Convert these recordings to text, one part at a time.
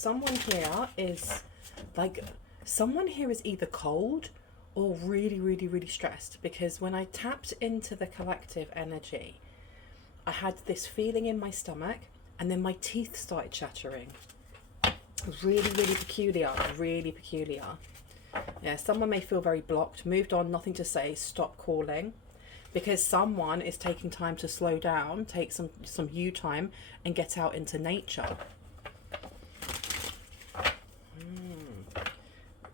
someone here is like, someone here is either cold or really, really, really stressed, because when I tapped into the collective energy, I had this feeling in my stomach and then my teeth started chattering. Really, really peculiar, really peculiar. Yeah, someone may feel very blocked, moved on, nothing to say, stop calling, because someone is taking time to slow down, take some you time and get out into nature.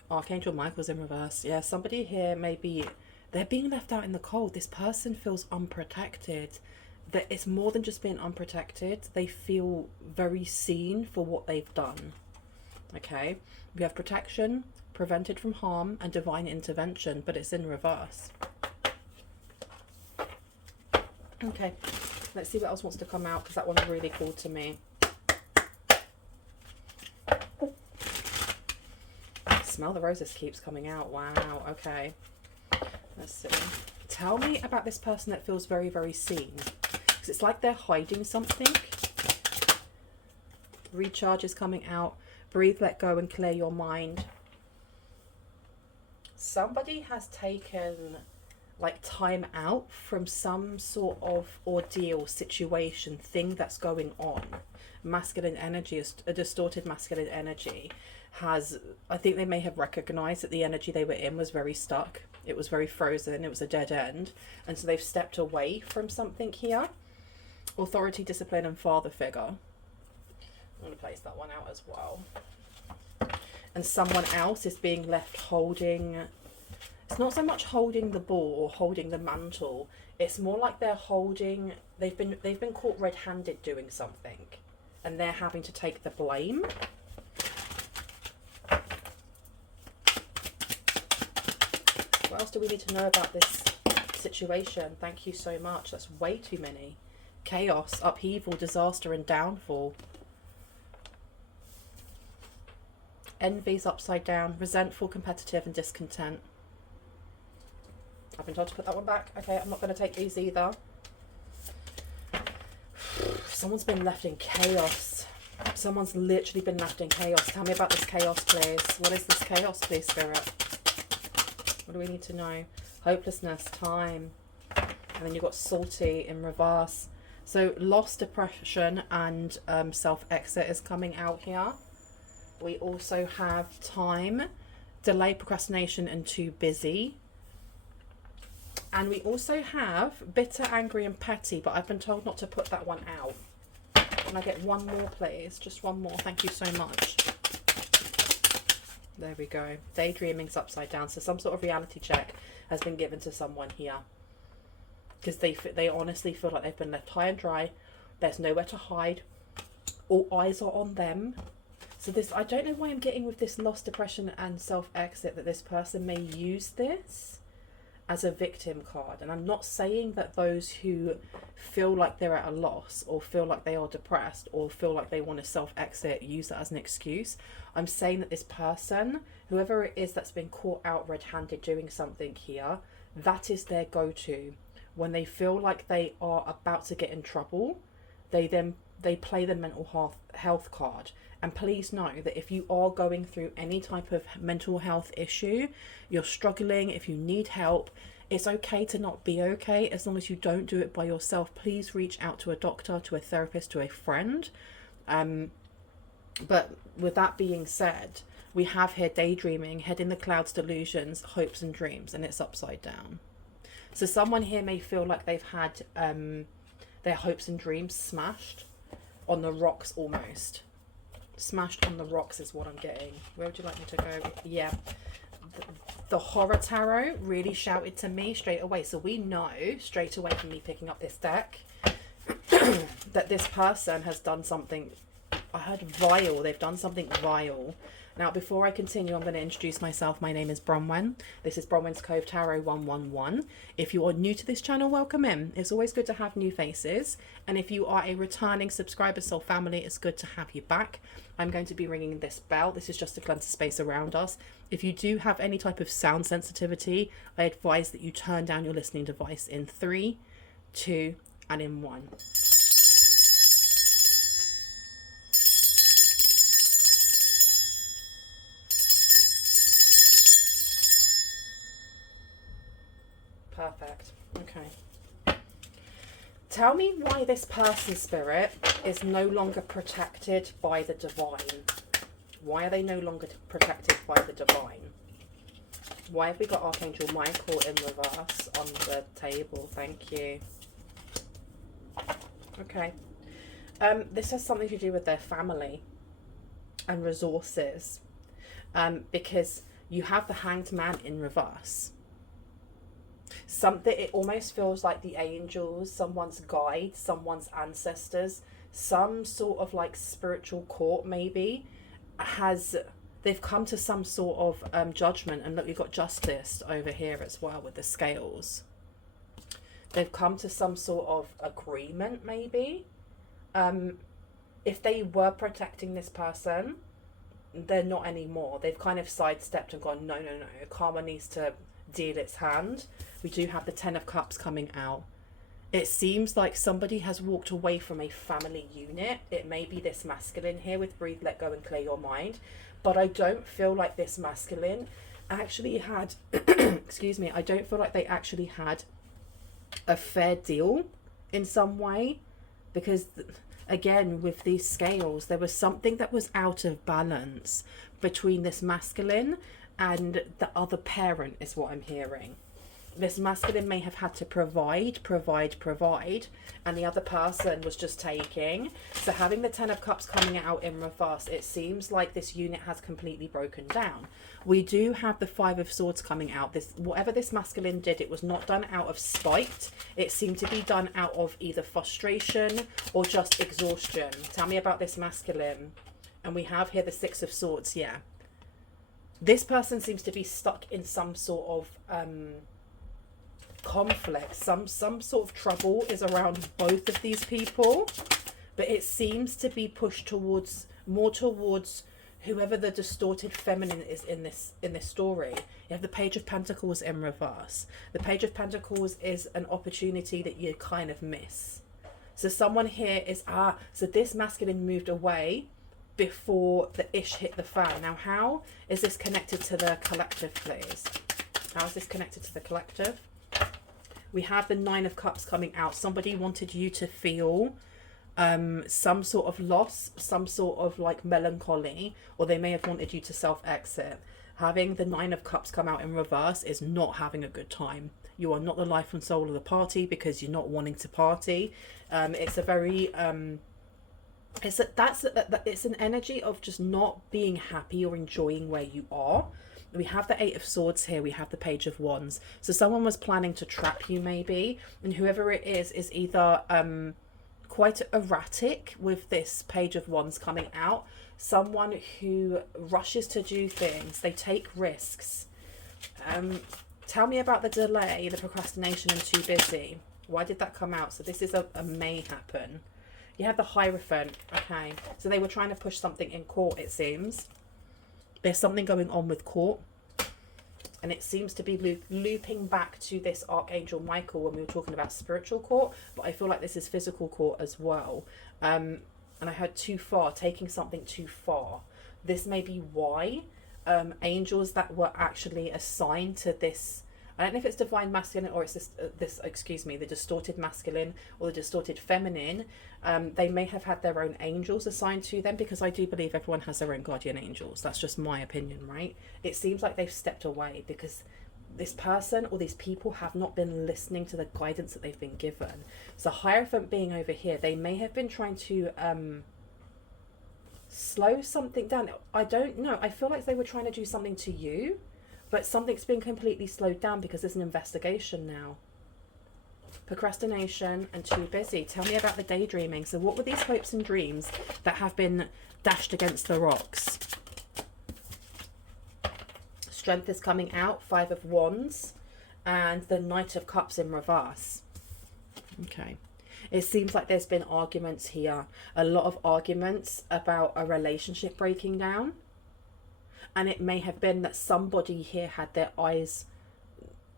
Archangel Michael's in reverse. Yeah, somebody here maybe they're being left out in the cold. This person feels unprotected. That it's more than just being unprotected. They feel very seen for what they've done. Okay, we have protection, prevented from harm, and divine intervention, but it's in reverse. Okay, let's see what else wants to come out, because that one's really cool to me. Smell the roses keeps coming out. Wow, okay. Let's see. Tell me about this person that feels very, very seen. Because it's like they're hiding something. Recharge is coming out. Breathe, let go, and clear your mind. Somebody has taken like time out from some sort of ordeal, situation, thing that's going on. Masculine energy, a distorted masculine energy has, I think they may have recognized that the energy they were in was very stuck. It was very frozen. It was a dead end. And so they've stepped away from something here. Authority, discipline, and father figure. I'm going to place that one out as well. And someone else is being left holding, it's not so much holding the ball or holding the mantle. It's more like they're holding, they've been caught red-handed doing something, and they're having to take the blame. What else do we need to know about this situation? Thank you so much. That's way too many. Chaos, upheaval, disaster, and downfall. Envy's upside down. Resentful, competitive, and discontent. I've been told to put that one back. Okay, I'm not going to take these either. Someone's been left in chaos. Someone's literally been left in chaos. Tell me about this chaos, please. What is this chaos, please, Spirit? What do we need to know? Hopelessness, time. And then you've got salty in reverse. So loss, depression, and self-exit is coming out here. We also have time, delay, procrastination, and too busy. And we also have bitter, angry, and petty, but I've been told not to put that one out. Can I get one more, please? Just one more. Thank you so much. There we go. Daydreaming's upside down. So some sort of reality check has been given to someone here. Because they honestly feel like they've been left high and dry. There's nowhere to hide. All eyes are on them. So this, I don't know why I'm getting with this loss, depression, and self-exit, that this person may use this as a victim card. And I'm not saying that those who feel like they're at a loss, or feel like they are depressed, or feel like they want to self-exit, use that as an excuse. I'm saying that this person, whoever it is that's been caught out red-handed doing something here, that is their go-to. When they feel like they are about to get in trouble, they play the mental health card. And please know that if you are going through any type of mental health issue, you're struggling, if you need help, it's okay to not be okay, as long as you don't do it by yourself. Please reach out to a doctor, to a therapist, to a friend. But with that being said, we have here daydreaming, head in the clouds, delusions, hopes and dreams, and it's upside down. So someone here may feel like they've had their hopes and dreams smashed on the rocks almost. Smashed on the rocks is what I'm getting. Where would you like me to go? Yeah. The Horror Tarot really shouted to me straight away. So we know straight away from me picking up this deck that this person has done something, I heard vile. They've done something vile. Now, before I continue, I'm going to introduce myself. My name is Bronwyn. This is Bronwyn's Cove Tarot 111. If you are new to this channel, welcome in. It's always good to have new faces. And if you are a returning subscriber, soul family, it's good to have you back. I'm going to be ringing this bell. This is just to cleanse the space around us. If you do have any type of sound sensitivity, I advise that you turn down your listening device in 3, 2, and in 1. Okay. Tell me why this person, Spirit, is no longer protected by the divine. Why are they no longer protected by the divine? Why have we got Archangel Michael in reverse on the table? Thank you. Okay. This has something to do with their family and resources. Because you have the Hanged Man in reverse. It almost feels like the angels, someone's guide, someone's ancestors, some sort of like spiritual court maybe, they've come to some sort of judgment. And look, you've got justice over here as well with the scales. They've come to some sort of agreement maybe. If they were protecting this person, they're not anymore. They've kind of sidestepped and gone, no, karma needs to deal its hand. We do have the Ten of Cups coming out. It seems like somebody has walked away from a family unit. It may be this masculine here with breathe, let go and clear your mind. But I don't feel like this masculine actually had, excuse me, I don't feel like they actually had a fair deal in some way. Because again, with these scales, there was something that was out of balance between this masculine and the other parent is what I'm hearing. This masculine may have had to provide, and the other person was just taking. So having the Ten of Cups coming out in reverse, it seems like this unit has completely broken down. We do have the Five of Swords coming out. Whatever this masculine did, it was not done out of spite. It seemed to be done out of either frustration or just exhaustion. Tell me about this masculine. And we have here the Six of Swords, yeah. This person seems to be stuck in some sort of conflict. Some sort of trouble is around both of these people. But it seems to be pushed more towards whoever the distorted feminine is in this story. You have the Page of Pentacles in reverse. The Page of Pentacles is an opportunity that you kind of miss. So someone here is, so this masculine moved away before the ish hit the fan. Now, how is this connected to the collective, please? How is this connected to the collective? We have the Nine of Cups coming out. Somebody wanted you to feel some sort of loss, some sort of like melancholy, or they may have wanted you to self-exit. Having the Nine of Cups come out in reverse is not having a good time. You are not the life and soul of the party because you're not wanting to party. It's a very it's an energy of just not being happy or enjoying where you are. We have the Eight of Swords here. We have the Page of Wands. So someone was planning to trap you maybe, and whoever it is either quite erratic with this Page of Wands coming out. Someone who rushes to do things. They take risks. Tell me about the delay, the procrastination, and too busy. Why did that come out? So this is a may happen. You have the Hierophant. Okay. So they were trying to push something in court, it seems. There's something going on with court. And it seems to be looping back to this Archangel Michael when we were talking about spiritual court. But I feel like this is physical court as well. And I heard too far, taking something too far. This may be why angels that were actually assigned to this, I don't know if it's divine masculine or it's the distorted masculine or the distorted feminine. They may have had their own angels assigned to them, because I do believe everyone has their own guardian angels. That's just my opinion, right? It seems like they've stepped away because this person or these people have not been listening to the guidance that they've been given. So Hierophant being over here, they may have been trying to slow something down. I don't know. I feel like they were trying to do something to you, but something's been completely slowed down because there's an investigation now. Procrastination and too busy. Tell me about the daydreaming. So what were these hopes and dreams that have been dashed against the rocks? Strength is coming out. Five of Wands. And the Knight of Cups in reverse. Okay. It seems like there's been arguments here. A lot of arguments about a relationship breaking down. And it may have been that somebody here had their eyes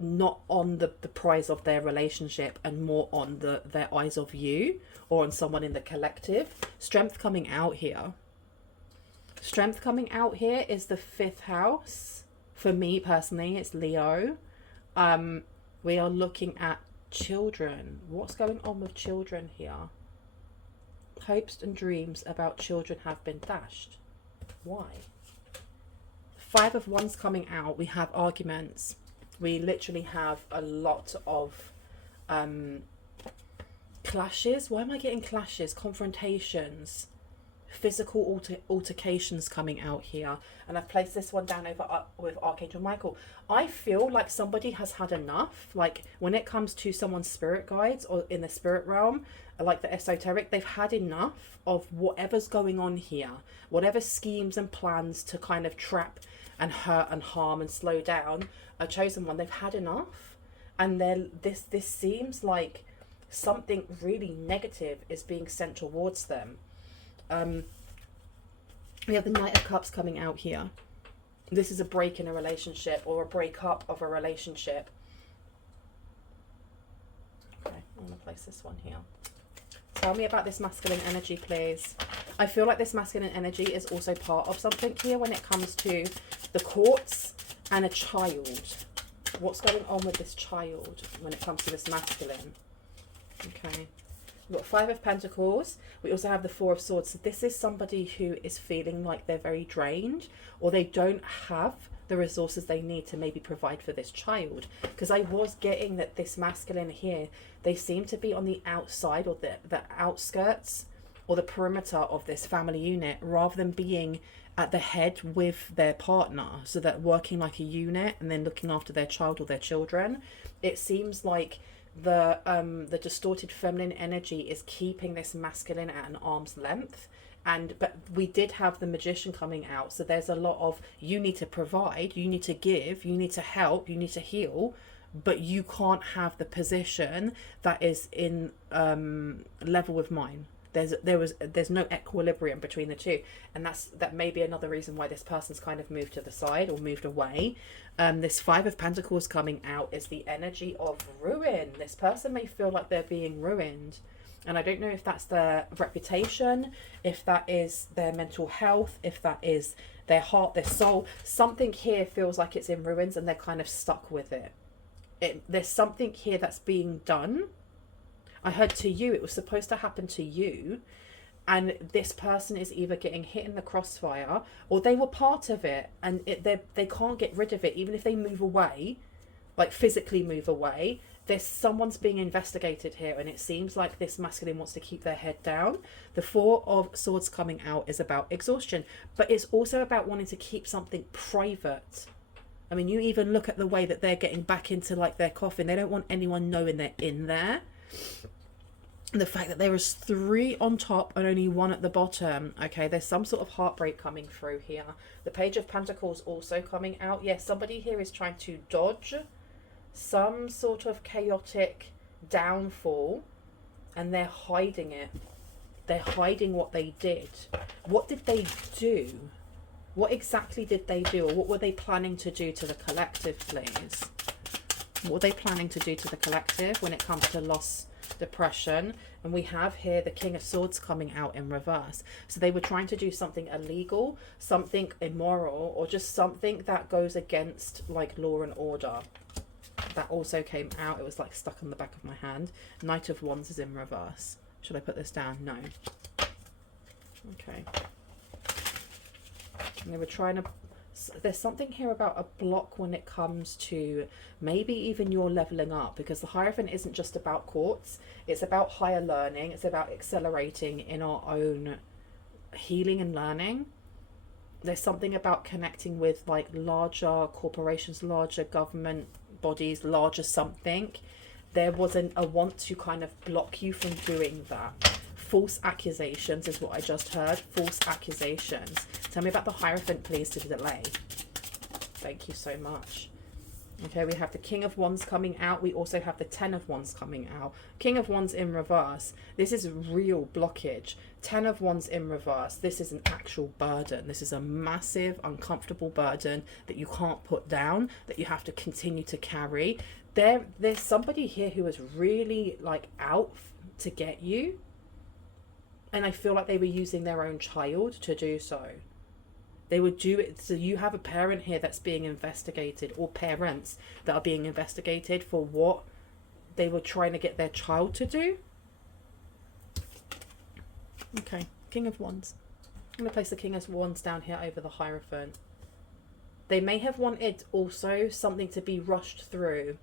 not on the prize of their relationship and more on their eyes of you or on someone in the collective. Strength coming out here. Strength coming out here is the 5th house. For me personally, it's Leo. We are looking at Children. What's going on with children here? Hopes and dreams about children have been dashed. Why? Five of Wands coming out. We have arguments. We literally have a lot of clashes. Why am I getting clashes? Confrontations. Physical altercations coming out here. And I've placed this one down over with Archangel Michael. I feel like somebody has had enough. Like when it comes to someone's spirit guides or in the spirit realm, like the esoteric, they've had enough of whatever's going on here. Whatever schemes and plans to kind of trap and hurt and harm and slow down a chosen one, they've had enough. And then this seems like something really negative is being sent towards them. We have the Knight of Cups coming out here. This is a break in a relationship or a breakup of a relationship. Okay, I'm going to place this one here. Tell me about this masculine energy, please. I feel like this masculine energy is also part of something here when it comes to the courts and a child. What's going on with this child when it comes to this masculine? Okay. We've got Five of Pentacles. We also have the Four of Swords. So this is somebody who is feeling like they're very drained, or they don't have the resources they need to maybe provide for this child. Because I was getting that this masculine here, they seem to be on the outside or the outskirts or the perimeter of this family unit rather than being at the head with their partner. So that working like a unit and then looking after their child or their children. It seems like the distorted feminine energy is keeping this masculine at an arm's length. But we did have the Magician coming out, so there's a lot of you need to provide, you need to give, you need to help, you need to heal, but you can't have the position that is in level with mine. There's no equilibrium between the two, and that may be another reason why this person's kind of moved to the side or moved away. This Five of Pentacles coming out is the energy of ruin. This person may feel like they're being ruined, and I don't know if that's their reputation, if that is their mental health, if that is their heart, their soul. Something here feels like it's in ruins and they're kind of stuck with it. There's something here that's being done. I heard to you, it was supposed to happen to you, and this person is either getting hit in the crossfire or they were part of it, and they can't get rid of it. Even if they move away, like physically move away, someone's being investigated here, and it seems like this masculine wants to keep their head down. The Four of Swords coming out is about exhaustion, but it's also about wanting to keep something private. I mean, you even look at the way that they're getting back into like their coffin. They don't want anyone knowing they're in there. The fact that there is 3 on top and only 1 at the bottom. Okay, there's some sort of heartbreak coming through here. The Page of Pentacles also coming out. Yes, somebody here is trying to dodge some sort of chaotic downfall, and they're hiding it. They're hiding what they did. What did they do? What exactly did they do, or what were they planning to do to the collective, please? What were they planning to do to the collective when it comes to loss, depression? And we have here the King of Swords coming out in reverse. So they were trying to do something illegal, something immoral, or just something that goes against like law and order. That also came out. It was like stuck on the back of my hand. Knight of Wands is in reverse. Should I put this down? No. Okay. And they were trying to... There's something here about a block when it comes to maybe even your leveling up, because the Hierophant isn't just about courts. It's about higher learning. It's about accelerating in our own healing and learning. There's something about connecting with like larger corporations, larger government bodies, larger something. There wasn't a want to kind of block you from doing that. False accusations is what I just heard. False accusations. Tell me about the Hierophant, please, to delay. Thank you so much. Okay, we have the King of Wands coming out. We also have the Ten of Wands coming out. King of Wands in reverse. This is real blockage. Ten of Wands in reverse. This is an actual burden. This is a massive, uncomfortable burden that you can't put down, that you have to continue to carry. There's somebody here who is really like out to get you. And I feel like they were using their own child to do so. They would do it. So you have a parent here that's being investigated, or parents that are being investigated for what they were trying to get their child to do. Okay, King of Wands. I'm going to place the King of Wands down here over the Hierophant. They may have wanted also something to be rushed through.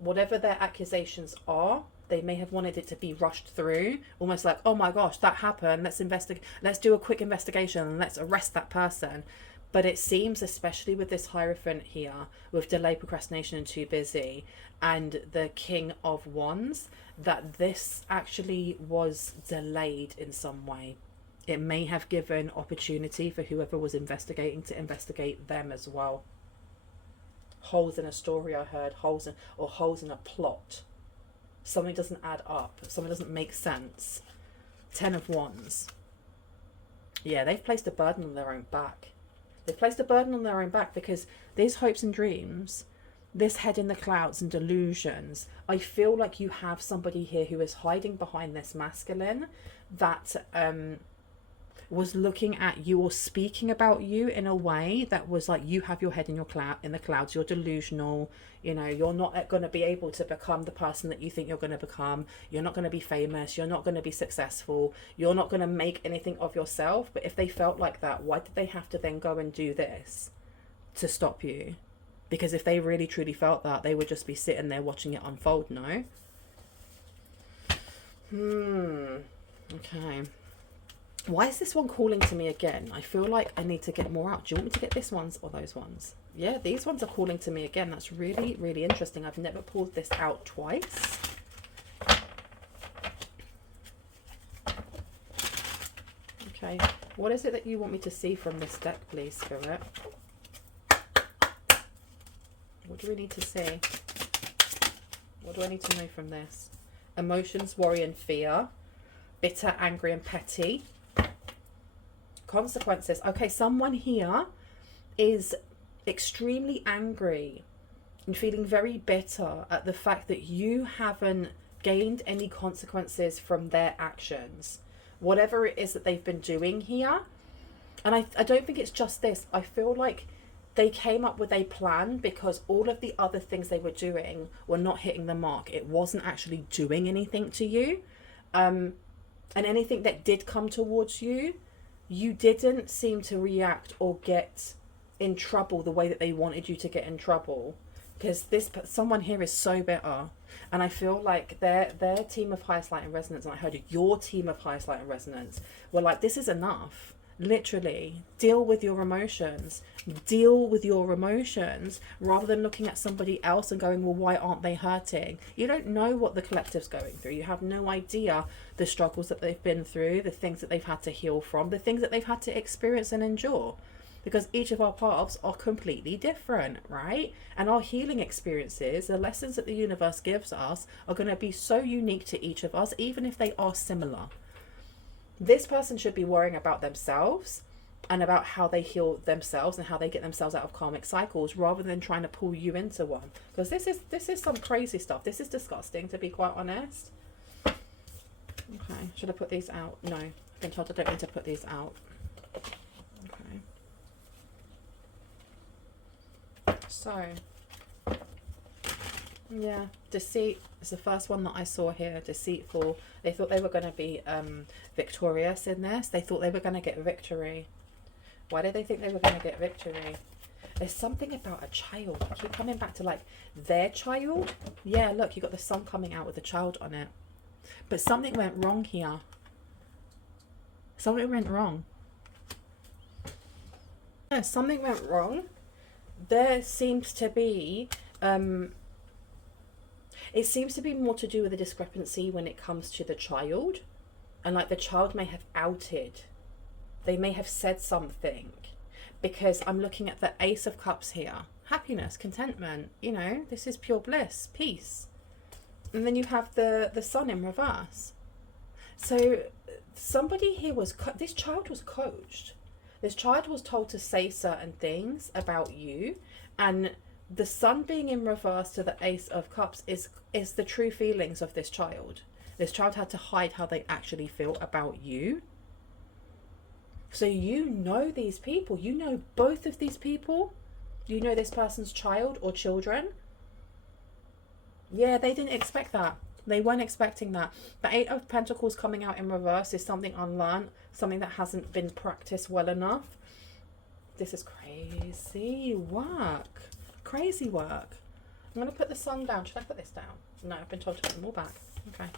Whatever their accusations are, they may have wanted it to be rushed through. Almost like, oh my gosh, that happened. Let's investigate. Let's do a quick investigation and let's arrest that person. But it seems, especially with this Hierophant here, with delay, procrastination, and too busy, and the King of Wands, that this actually was delayed in some way. It may have given opportunity for whoever was investigating to investigate them as well. Holes in a story, I heard. Holes in a plot. Something doesn't add up. Something doesn't make sense. 10 of Wands. Yeah, they've placed a burden on their own back. They've placed a burden on their own back because these hopes and dreams, this head in the clouds and delusions, I feel like you have somebody here who is hiding behind this masculine that was looking at you or speaking about you in a way that was like, you have your head in the clouds, you're delusional, you know, you're not going to be able to become the person that you think you're going to become, you're not going to be famous, you're not going to be successful, you're not going to make anything of yourself. But if they felt like that, why did they have to then go and do this to stop you? Because if they really truly felt that, they would just be sitting there watching it unfold. No. Okay. Why is this one calling to me again? I feel like I need to get more out. Do you want me to get this ones or those ones? Yeah, these ones are calling to me again. That's really, really interesting. I've never pulled this out twice. Okay, what is it that you want me to see from this deck, please, Spirit? What do we need to see? What do I need to know from this? Emotions, worry and fear. Bitter, angry and petty. Consequences. Okay, someone here is extremely angry and feeling very bitter at the fact that you haven't gained any consequences from their actions, whatever it is that they've been doing here. And I don't think it's just this. I feel like they came up with a plan because all of the other things they were doing were not hitting the mark. It wasn't actually doing anything to you. And anything that did come towards you, you didn't seem to react or get in trouble the way that they wanted you to get in trouble. Because someone here is so bitter. And I feel like their team of highest light and resonance, and I heard your team of highest light and resonance, were like, this is enough. Literally, deal with your emotions. Deal with your emotions rather than looking at somebody else and going, well, why aren't they hurting? You don't know what the collective's going through. You have no idea the struggles that they've been through, the things that they've had to heal from, the things that they've had to experience and endure. Because each of our paths are completely different, right? And our healing experiences, the lessons that the universe gives us, are going to be so unique to each of us, even if they are similar. This person should be worrying about themselves and about how they heal themselves and how they get themselves out of karmic cycles, rather than trying to pull you into one. Because this is some crazy stuff. This is disgusting, to be quite honest. Okay, should I put these out? No, I've been told I don't need to put these out. Okay. So, yeah, deceit is the first one that I saw here. Deceitful. They thought they were going to be victorious in this. They thought they were going to get victory. Why did they think they were going to get victory? There's something about a child. I keep coming back to like their child. Yeah, look, you got the sun coming out with a child on it. But something went wrong here. Something went wrong. Yeah, something went wrong. There seems to be it seems to be more to do with a discrepancy when it comes to the child. And like the child may have outed. They may have said something. Because I'm looking at the Ace of Cups here. Happiness, contentment, you know, this is pure bliss, peace. And then you have the sun in reverse. So somebody here was, this child was coached. This child was told to say certain things about you. And the sun being in reverse to the Ace of Cups is the true feelings of this child. This child had to hide how they actually feel about you. So you know these people. You know both of these people. You know this person's child or children. Yeah, they didn't expect that. They weren't expecting that. The Eight of Pentacles coming out in reverse is something unlearned, something that hasn't been practiced well enough. This is crazy work. Crazy work. I'm going to put the sun down. Should I put this down? No, I've been told to put them all back. Okay.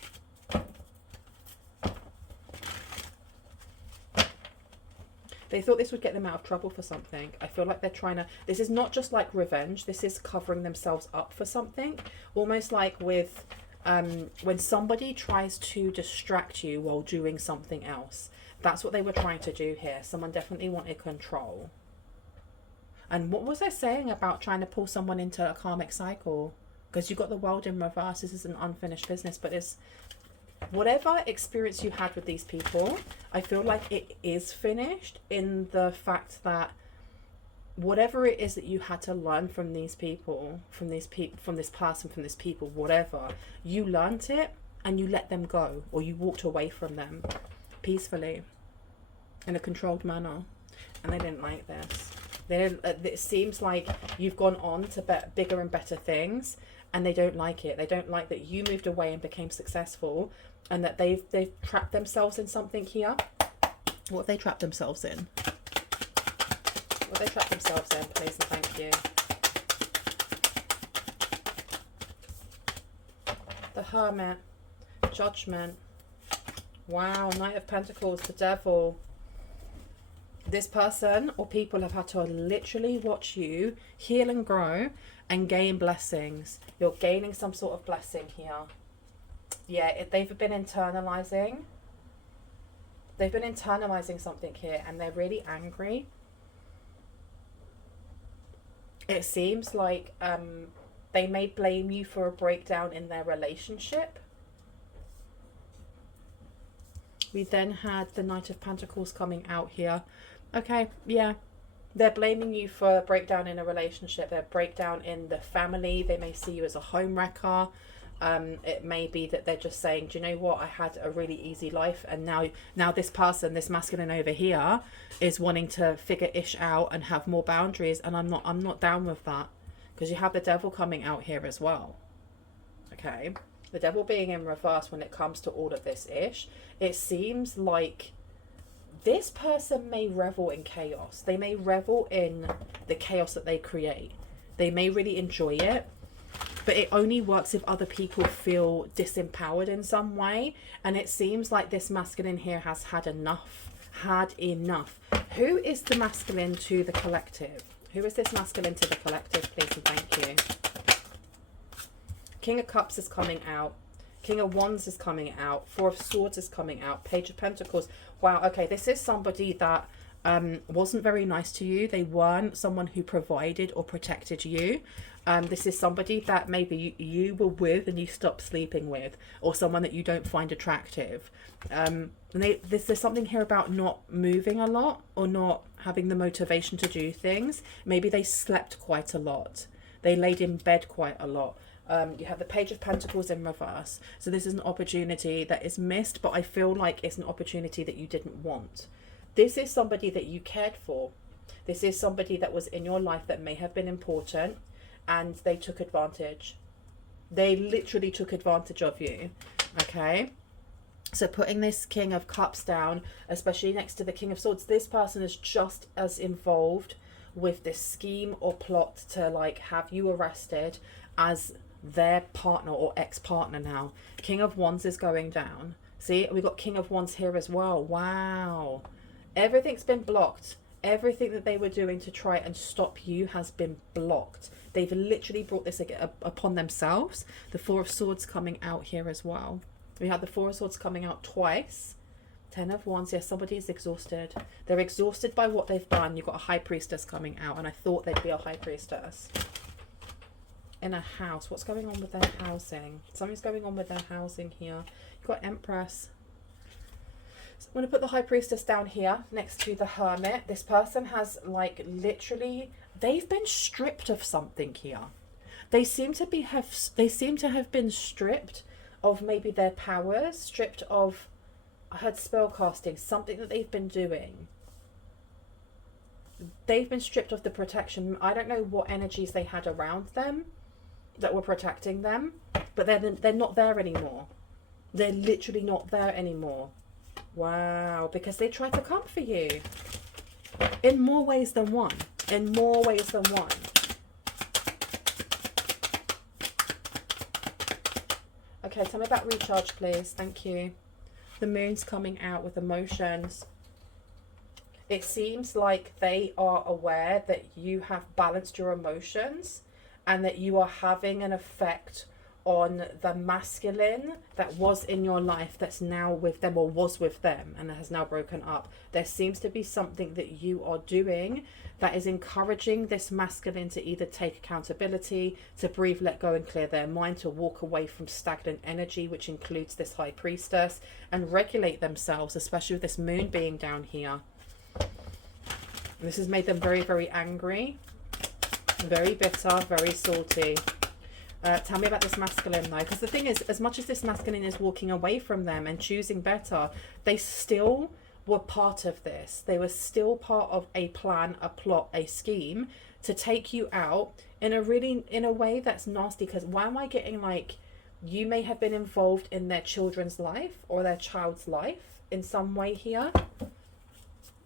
They thought this would get them out of trouble for something. I feel like they're trying to... This is not just like revenge. This is covering themselves up for something. Almost like with... when somebody tries to distract you while doing something else. That's what they were trying to do here. Someone definitely wanted control. And what was I saying about trying to pull someone into a karmic cycle? Because you got the world in reverse. This is an unfinished business. But it's... Whatever experience you had with these people, I feel like it is finished in the fact that whatever it is that you had to learn from these people, from this person, from this people, whatever, you learnt it and you let them go, or you walked away from them peacefully in a controlled manner. And they didn't like this. They didn't, it seems like you've gone on to bigger and better things, and they don't like it. They don't like that you moved away and became successful, and that they've trapped themselves in something here. What have they trapped themselves in? What have they trapped themselves in, please and thank you? The Hermit. Judgment. Wow, Knight of Pentacles, the Devil. This person or people have had to literally watch you heal and grow and gain blessings. You're gaining some sort of blessing here. Yeah, they've been internalizing. They've been internalizing something here, and they're really angry. It seems like they may blame you for a breakdown in their relationship. We then had the Knight of Pentacles coming out here. Okay, yeah. They're blaming you for a breakdown in a relationship, a breakdown in the family. They may see you as a home wrecker. It may be that they're just saying, do you know what, I had a really easy life, and now this person, this masculine over here, is wanting to figure ish out and have more boundaries, and I'm not down with that, because you have the Devil coming out here as well. Okay, the Devil being in reverse when it comes to all of this ish. It seems like this person may revel in chaos. They may revel in the chaos that they create. They may really enjoy it. But it only works if other people feel disempowered in some way. And it seems like this masculine here has had enough. Had enough. Who is the masculine to the collective? Who is this masculine to the collective, please and thank you? King of Cups is coming out. King of Wands is coming out. Four of Swords is coming out. Page of Pentacles. Wow, okay, this is somebody that wasn't very nice to you. They weren't someone who provided or protected you. This is somebody that maybe you were with and you stopped sleeping with, or someone that you don't find attractive. There's something here about not moving a lot, or not having the motivation to do things. Maybe they slept quite a lot. They laid in bed quite a lot. You have the Page of Pentacles in reverse. So this is an opportunity that is missed, but I feel like it's an opportunity that you didn't want. This is somebody that you cared for. This is somebody that was in your life that may have been important, and they took advantage. They literally took advantage of you. Okay. So putting this King of Cups down, especially next to the King of Swords, this person is just as involved with this scheme or plot to like have you arrested as their partner or ex-partner now. King of Wands is going down. See, we got King of Wands here as well. Wow. Everything's been blocked. Everything that they were doing to try and stop you has been blocked. They've literally brought this upon themselves. The Four of Swords coming out here as well. We had the Four of Swords coming out twice. Ten of Wands. Yes, somebody is exhausted. They're exhausted by what they've done. You've got a High Priestess coming out, and I thought they'd be a High Priestess. In a house. What's going on with their housing? Something's going on with their housing here. You've got Empress. So I'm going to put the High Priestess down here next to the Hermit. This person has like literally, they've been stripped of something here. They seem to have been stripped of maybe their powers, stripped of, I heard spell casting, something that they've been doing. They've been stripped of the protection. I don't know what energies they had around them. that were protecting them, but they're not there anymore. They're literally not there anymore. Wow, because they tried to come for you in more ways than one. In more ways than one. Okay, tell me about recharge, please. Thank you. The moon's coming out with emotions. It seems like they are aware that you have balanced your emotions and that you are having an effect on the masculine that was in your life that's now with them, or was with them, and has now broken up. There seems to be something that you are doing that is encouraging this masculine to either take accountability, to breathe, let go and clear their mind, to walk away from stagnant energy, which includes this high priestess, and regulate themselves, especially with this moon being down here. This has made them very, very angry, very bitter, very salty. Tell me about this masculine though, because the thing is, as much as this masculine is walking away from them and choosing better, they still were part of this. They were still part of a plan, a plot, a scheme to take you out in a way that's nasty. Because why am I getting like, you may have been involved in their children's life or their child's life in some way here.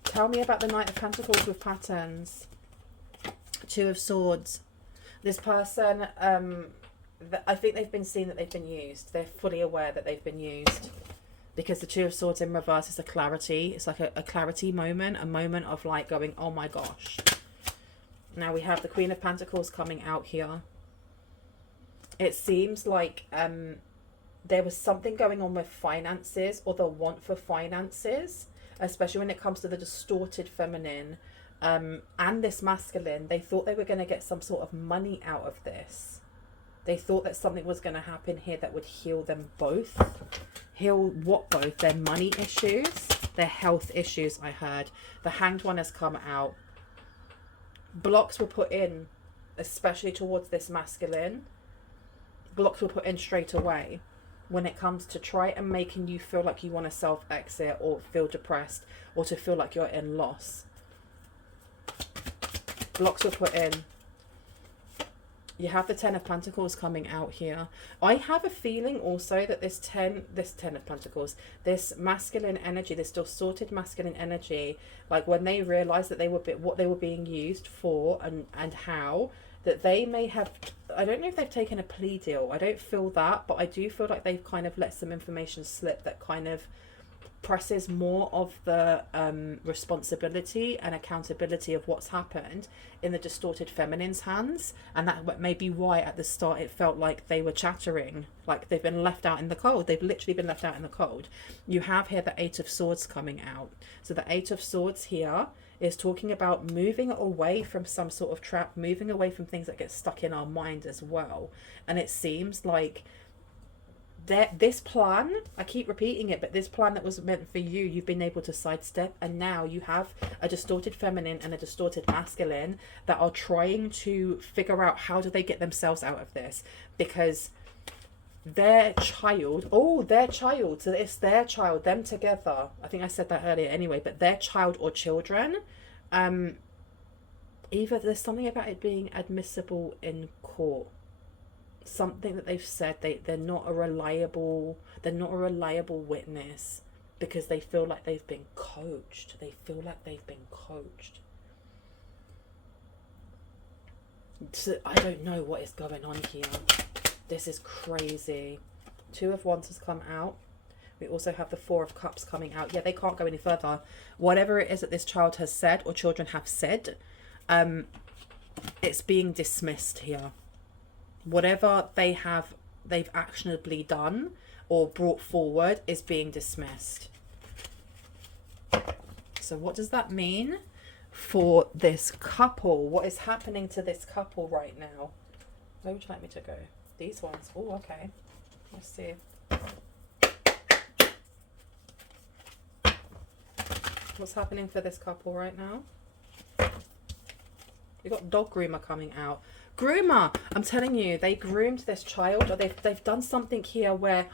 Tell me about the Knight of Pentacles with patterns. Two of Swords. This person, I think they've been seen that they've been used. They're fully aware that they've been used. Because the Two of Swords in reverse is a clarity. It's like a clarity moment. A moment of like going, oh my gosh. Now we have the Queen of Pentacles coming out here. It seems like there was something going on with finances, or the want for finances. Especially when it comes to the distorted feminine and this masculine. They thought they were going to get some sort of money out of this. They thought that something was going to happen here that would heal them both. Heal what both? Their money issues, their health issues, I heard. The Hanged One has come out. Blocks were put in, especially towards this masculine. Blocks were put in straight away when it comes to try and making you feel like you want to self-exit, or feel depressed, or to feel like you're in loss. Blocks were put in. You have the Ten of Pentacles coming out here. I have a feeling also that this Ten of Pentacles, this masculine energy, this distorted masculine energy, like when they realized that they were what they were being used for, and how, that they may have, I don't know if they've taken a plea deal. I don't feel that, but I do feel like they've kind of let some information slip that kind of presses more of the responsibility and accountability of what's happened in the distorted feminine's hands. And that may be why at the start it felt like they were chattering, like they've been left out in the cold. They've literally been left out in the cold. You have here the Eight of Swords coming out. So the Eight of Swords here is talking about moving away from some sort of trap, moving away from things that get stuck in our mind as well. And it seems like this plan, I keep repeating it, but this plan that was meant for you, you've been able to sidestep, and now you have a distorted feminine and a distorted masculine that are trying to figure out how do they get themselves out of this, because their child, so it's their child, them together, I think I said that earlier anyway, but their child or children, either there's something about it being admissible in court, something that they've said they're not a reliable witness, because they feel like they've been coached. So I don't know what is going on here. This is crazy. Two of Wands has come out. We also have the Four of Cups coming out. Yeah, they can't go any further. Whatever it is that this child has said, or children have said, it's being dismissed here. Whatever they've actionably done or brought forward is being dismissed. So what does that mean for this couple? What is happening to this couple right now? Where would you like me to go? These ones. Oh, okay. Let's see. What's happening for this couple right now? We've got dog groomer coming out. Groomer, I'm telling you, they groomed this child, or they've done something here where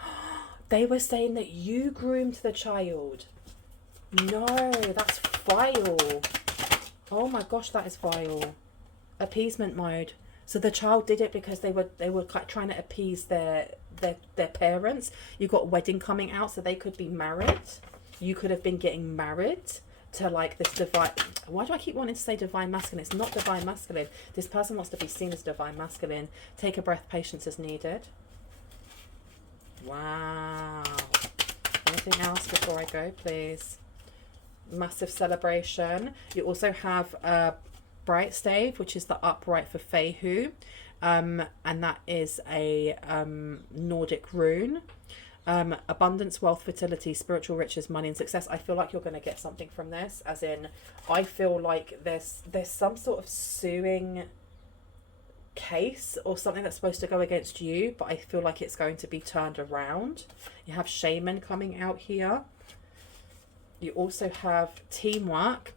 they were saying that you groomed the child. No, that's vile. Oh my gosh, that is vile. Appeasement mode. So the child did it because they were trying to appease their parents. You got wedding coming out, so they could be married. You could have been getting married to like this divine. Why do I keep wanting to say divine masculine? It's not divine masculine. This person wants to be seen as divine masculine. Take a breath. Patience is needed. Wow. Anything else before I go, please? Massive celebration. You also have a bright stave, which is the upright for Fehu, and that is a Nordic rune. Abundance, wealth, fertility, spiritual riches, money and success. I feel like you're going to get something from this, as in I feel like there's some sort of suing case or something that's supposed to go against you, but I feel like it's going to be turned around. You have shaman coming out here. You also have teamwork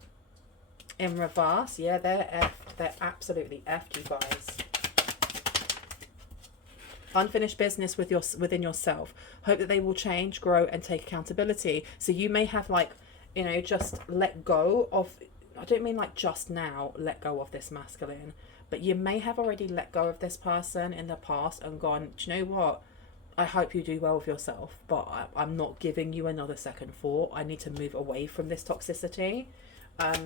in reverse. Yeah, they're effed. They're absolutely effed, you guys. Unfinished business with within yourself. Hope that they will change, grow and take accountability. So you may have like, you know, just let go of, I don't mean like just now let go of this masculine, but you may have already let go of this person in the past and gone, do you know what? I hope you do well with yourself, but I'm not giving you another second thought. I need to move away from this toxicity. Okay,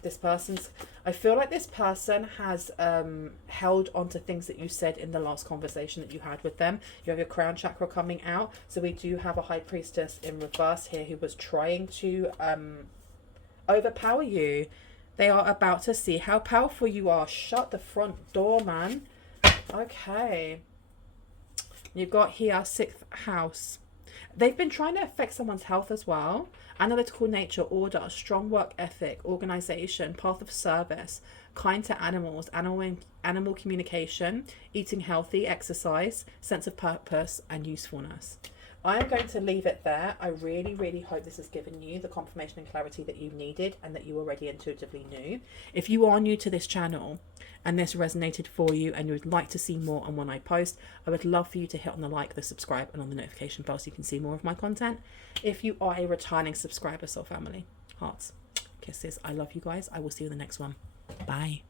this person's, I feel like this person has held on to things that you said in the last conversation that you had with them. You have your crown chakra coming out. So we do have a high priestess in reverse here who was trying to overpower you. They are about to see how powerful you are. Shut the front door, man. Okay. You've got here 6th house. They've been trying to affect someone's health as well. Analytical nature, order, strong work ethic, organization, path of service, kind to animals, animal communication, eating healthy, exercise, sense of purpose and usefulness. I am going to leave it there. I really, really hope this has given you the confirmation and clarity that you needed and that you already intuitively knew. If you are new to this channel and this resonated for you and you would like to see more on when I post, I would love for you to hit on the like, the subscribe and on the notification bell so you can see more of my content. If you are a returning subscriber, soul family, hearts, kisses, I love you guys. I will see you in the next one. Bye.